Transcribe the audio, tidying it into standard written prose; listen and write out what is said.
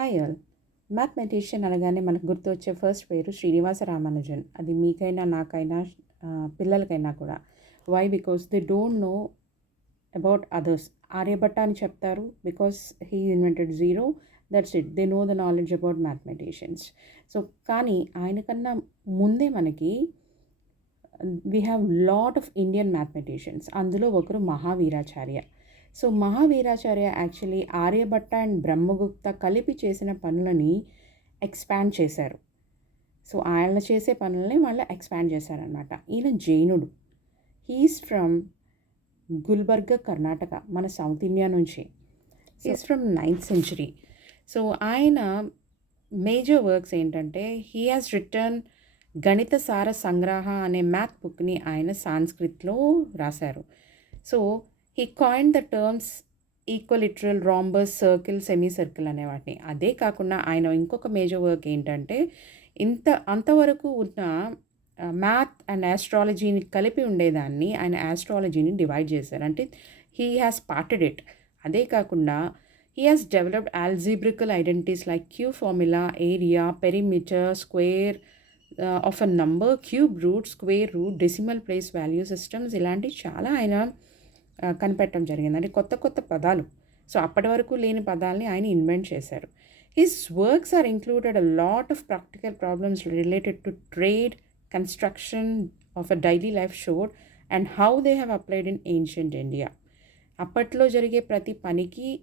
Hi all. Mathematician అనగానే మనకు గుర్తొచ్చే ఫస్ట్ పేరు శ్రీనివాస రామానుజన్. అది మీకైనా, నాకైనా, పిల్లలకైనా కూడా. Why? Because they don't know about others. Aryabhata అని చెప్తారు because he invented zero. That's it. They know the knowledge about mathematicians. So కానీ ఆయనకన్నా ముందే మనకి we have lot of Indian mathematicians. అందులో ఒకరు Mahaviracharya. So Mahaviracharya actually Aryabhata and Brahmagupta కలిపి చేసిన పనులని ఎక్స్పాండ్ చేశారు. సో ఆయన చేసే పనులని వాళ్ళు ఎక్స్పాండ్ చేశారనమాట. ఈయన జైనుడు. హీఈస్ ఫ్రమ్ గుల్బర్గా, కర్ణాటక, మన సౌత్ ఇండియా నుంచి. He is from 9th century. So ఆయన మేజర్ వర్క్స్ ఏంటంటే he has written Ganita Sara Sangraha అనే మ్యాథ్ బుక్ని ఆయన సాంస్క్రిట్లో రాశారు. So he coined the terms equilateral, rhombus, circle, semi circle అనే వాటిని. అదే కాకుండా ఆయన ఇంకొక మేజర్ వర్క్ ఏంటంటే అంతవరకు ఉన్న మ్యాథ్ అండ్ ఆస్ట్రాలజీని కలిపి ఉండేదాన్ని ఆయన ఆస్ట్రాలజీని డివైడ్ చేశారు. అంటే హీ హ్యాస్ పార్టెడ్ ఇట్. అదే కాకుండా he has developed algebraical identities like Q formula, area, perimeter, square of a number, cube root, square root, decimal place value systems. ఇలాంటివి చాలా ఆయన కనిపెట్టడం జరిగింది. అంటే కొత్త కొత్త పదాలు. సో అప్పటి వరకు లేని పదాలని ఆయన ఇన్వెంట్ చేశారు. His works are included a lot of practical problems related to trade, construction of a daily life showed and how they have applied in ancient India. అప్పట్లో జరిగే ప్రతి పనికి